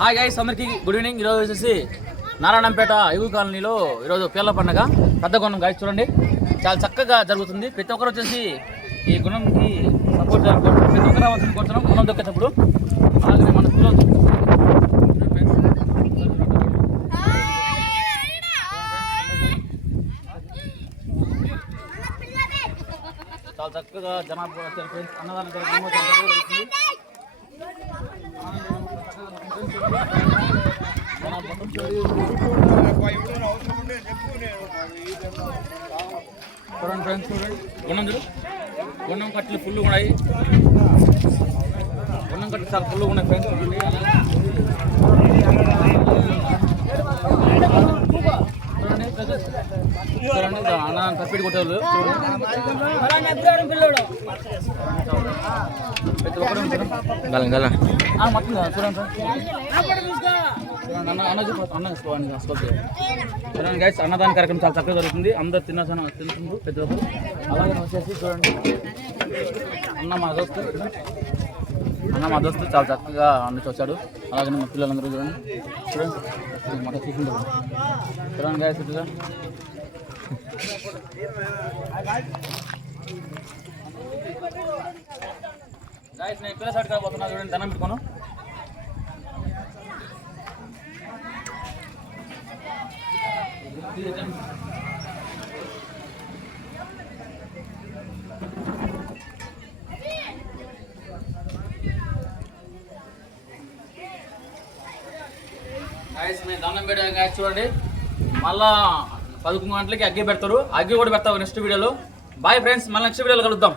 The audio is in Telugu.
హాయ్ గైస్, అందరికి గుడ్ ఈవినింగ్. ఈరోజు వచ్చేసి నారాయణంపేట ఎగువ కాలనీలో ఈరోజు పీర్ల పండుగ పెద్ద గుణం గాయస్ చూడండి, చాలా చక్కగా జరుగుతుంది. ప్రతి ఒక్కరు వచ్చేసి ఈ గుణంకి సపోర్ట్ జరుగుతుంది. ప్రతి ఒక్కరు వచ్చిన కూర్చున్నాం గుణం దొక్కేటప్పుడు. అలాగే మన స్కూల్లో చాలా చక్కగా జనాభా కూడా వచ్చారు ఫ్రెండ్స్. అన్నదానం జరుగుతుంది. చూడండి ఫ్రెండ్స్, చూడండి గుణం చూడు, గుణం కట్టలు ఫుల్ ఉన్నాయి. గుణం కట్టలు చాలా ఫుల్ ఉన్నాయి ఫ్రెండ్స్. చూడండి చూడండి అన్న కప్పిడి కొట్టేవాళ్ళు చూడండి గైస్, అన్నదాన కార్యక్రమం చాలా చక్కగా జరుగుతుంది. అందరు తింటుండ్రు ప్రతి ఒక్కరు. అలాగే వచ్చేసి చూడండి అన్న మా దోస్తు చాలా చక్కగా అందించి వచ్చాడు. అలాగే మా పిల్లలందరూ చూడండి మాట చూసుకుంటారు. చూడండి గైస్, గైస్ నేను పిల్ల సైడ్ కాబోతున్నా. చూడండి దండం పెట్టుకోను. గైస్ మేము దండం పెట్టాం గైస్. చూడండి మళ్ళా 11 గంటలకి అగ్గి పెడతారు. అగ్గి కూడా పెడతావు నెక్స్ట్ వీడియోలో. బాయ్ ఫ్రెండ్స్, మళ్ళీ నెక్స్ట్ వీడియోలో కలుద్దాం.